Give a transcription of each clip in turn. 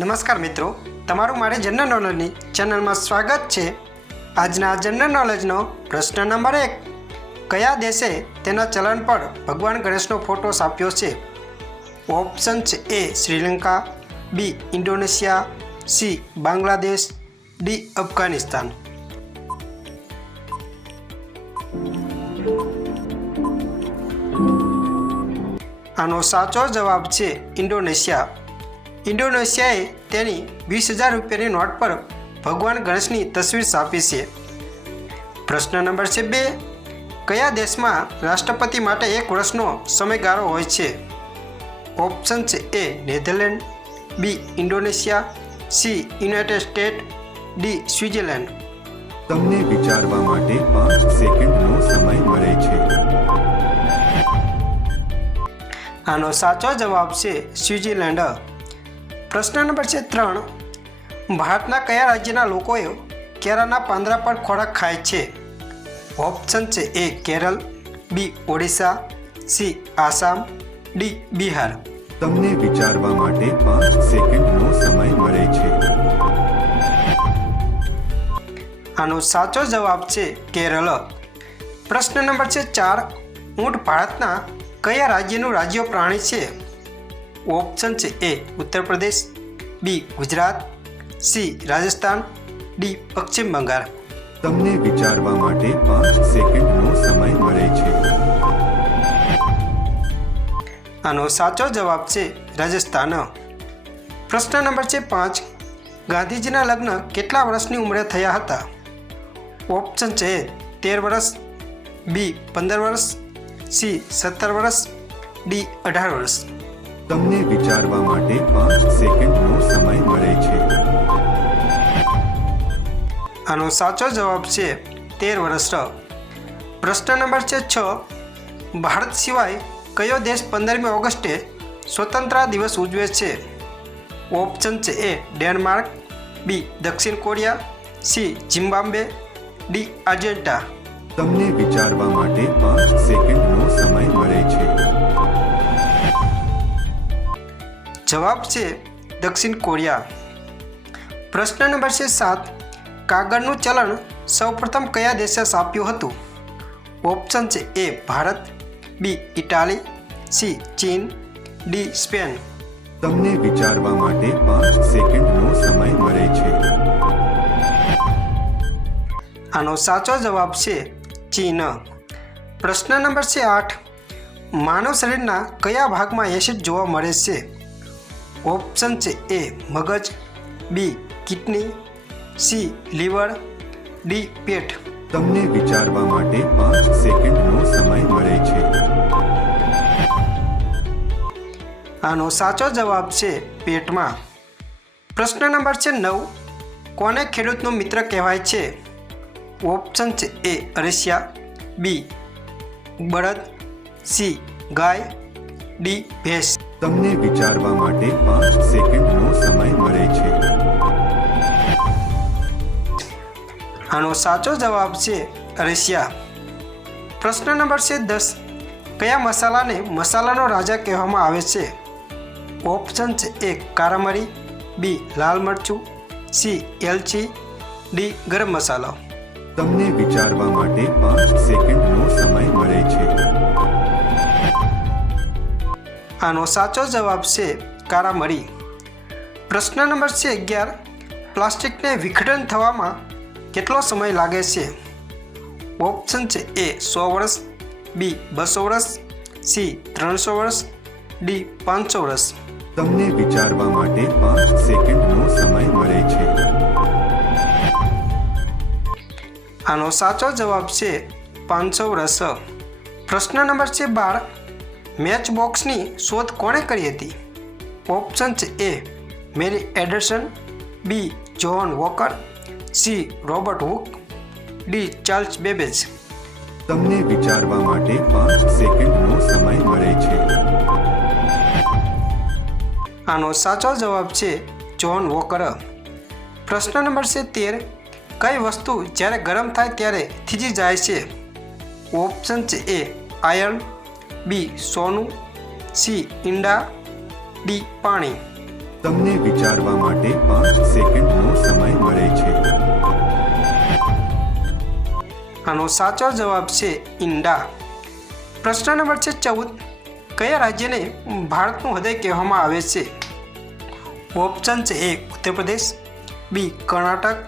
નમસ્કાર મિત્રો, તમારું મારી જનરલ નોલેજની ચેનલમાં સ્વાગત છે। આજના જનરલ નોલેજનો પ્રશ્ન નંબર 1, કયા દેશે તેના ચલણ પર ભગવાન ગણેશનો ફોટો છાપ્યો છે? ઓપ્શન છે A Sri Lanka, B Indonesia, C Bangladesh, D Afghanistan. આનો સાચો જવાબ છે ઇન્ડોનેશિયા। ઇન્ડોનેશિયાએ તેની 20,000 રૂપિયાની નોટ પર ભગવાન ગણેશની તસવીર છાપી છે। પ્રશ્ન નંબર છે 2, કયા દેશમાં રાષ્ટ્રપતિ માટે 1 વર્ષનો સમયગાળો હોય છે? ઓપ્શન છે A Netherland, B Indonesia, C United State, D Switzerland. તમને વિચારવા માટે 5 સેકન્ડનો સમય મળે છે। આનો સાચો જવાબ છે સ્વિટ્ઝરલેન્ડ। પ્રશ્ન નંબર છે 3, ભારતના કયા રાજ્યના લોકોએ કેળાના પાંદડા પર ખોરાક ખાય છે? ઓપ્શન છે એ કેરળ, બી ઓડિશા, સી આસામ, ડી બિહાર। તમને વિચારવા માટે 5 સેકન્ડનો સમય મળે છે। આનો સાચો જવાબ છે કેરળ। પ્રશ્ન નંબર છે 4, ઊંટ ભારતના કયા રાજ્યનું રાજ્ય પ્રાણી છે? ઓપ્શન છે એ ઉત્તર પ્રદેશ, બી ગુજરાત, સી રાજસ્થાન, ડી પશ્ચિમ બંગાળ। તમને વિચારવા માટે 5 સેકન્ડનો સમય મળે છે। આનો સાચો જવાબ છે રાજસ્થાન। પ્રશ્ન નંબર છે 5, ગાંધીજીના લગ્ન કેટલા વર્ષની ઉંમરે થયા હતા? ઓપ્શન છે એ 13 વર્ષ, બી 15 વર્ષ, સી 17 વર્ષ, ડી 18 વર્ષ। તમને વિચારવા માટે 5 સેકન્ડનો સમય મળે છે। આનો સાચો જવાબ છે 13 વર્ષ। પ્રશ્ન નંબર છે 6, ભારત સિવાય કયો દેશ 15મી ઓગસ્ટે સ્વતંત્રતા દિવસ ઉજવે છે? ઓપ્શન છે એ ડેનમાર્ક, બી દક્ષિણ કોરિયા, સી ઝિમ્બાબ્વે, ડી આર્જેન્ટા। તમને વિચારવા માટે 5 સેકન્ડનો સમય મળે છે। જવાબ છે દક્ષિણ કોરિયા। પ્રશ્ન નંબર છે 7, કાગળનું ચલણ સૌપ્રથમ કયા દેશે છાપ્યું હતું? ઓપ્શન છે એ ભારત, બી ઇટાલી, સી ચીન, ડી સ્પેન। તમને વિચારવા માટે 5 સેકન્ડનો સમય મળે છે। આનો સાચો જવાબ છે ચીન। પ્રશ્ન નંબર છે 8, માનવ શરીરના કયા ભાગમાં એસિડ જોવા મળે છે? ઓપ્શન છે એ મગજ, B kidney, C liver, D પેટ। તમને વિચારવા માટે 5 સેકન્ડનો સમય મળે છે। આનો સાચો જવાબ છે પેટમાં। પ્રશ્ન નંબર છે 9, કોને ખેડૂતનો મિત્ર કહેવાય છે? ઓપ્શન છે એ અળસિયા, બી બળદ, સી ગાય, ડી ભેંસ। તમને વિચારવા માટે 5 સેકન્ડનો સમય મળે છે। આનો સાચો જવાબ છે અળસિયા। પ્રશ્ન નંબર છે 10, કયા મસાલાને મસાલાનો રાજા કહેવામાં આવે છે? ઓપ્શન છે એ કારા મરી, બી લાલ મરચું, સી એલચી, ડી ગરમ મસાલો। તમને વિચારવા માટે 5 સેકન્ડનો સમય મળે છે। આનો સાચો જવાબ છે કારા મરી। પ્રશ્ન નંબર છે 11, પ્લાસ્ટિકને વિઘટન થવામાં કેટલો સમય લાગે છે? ઓપ્શન છે એ 100 વર્ષ, બી 200 વર્ષ, સી 300 વર્ષ, ડી 500 વર્ષ। તમને વિચારવા માટે 5 સેકન્ડનો સમય મળે છે। આનો સાચો જવાબ છે 500 વર્ષ। પ્રશ્ન નંબર છે 12, મેચ બોક્સની શોધ કોણે કરી હતી? ઓપ્શન છે A Mary Anderson, B John Walker, C Robert Hooke, D Charles Babbage. તમને વિચારવા માટે 5 સેકન્ડનો સમય મળે છે। આનો સાચો જવાબ છે જોન વોકર। પ્રશ્ન નંબર છે 13, કઈ વસ્તુ જ્યારે ગરમ થાય ત્યારે થીજી જાય છે? ઓપ્શન છે એ આયર્ન, બી સોનું, સી ઈંડા, ડી પાણી। તમને વિચારવા માટે 5 સેકન્ડનો સમય મળે છે. આનો સાચો જવાબ છે ઈંડા. પ્રશ્ન નંબર છે 14. કયા રાજ્યને ભારતનું હૃદય કહેવામાં આવે છે? ઓપ્શન છે A Uttar Pradesh, B Karnataka,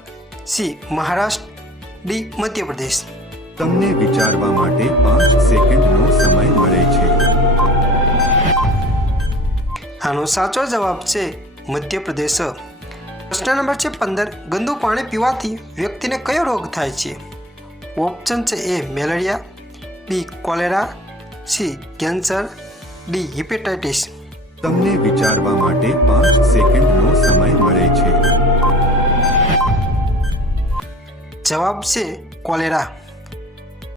C Maharashtra, D Madhya Pradesh. તમને વિચારવા માટે 5 સેકન્ડનો સમય મળે છે. આનો સાચો જવાબ છે મધ્યપ્રદેશ. પ્રશ્ન નંબર છે 15. ગંદુ પાણી પીવાથી વ્યક્તિને કયો રોગ થાય છે? ઓપ્શન છે A malaria, B cholera, C cancer, D hepatitis. તમને વિચારવા માટે 5 સેકન્ડનો સમય મળે છે. જવાબ છે કોલેરા.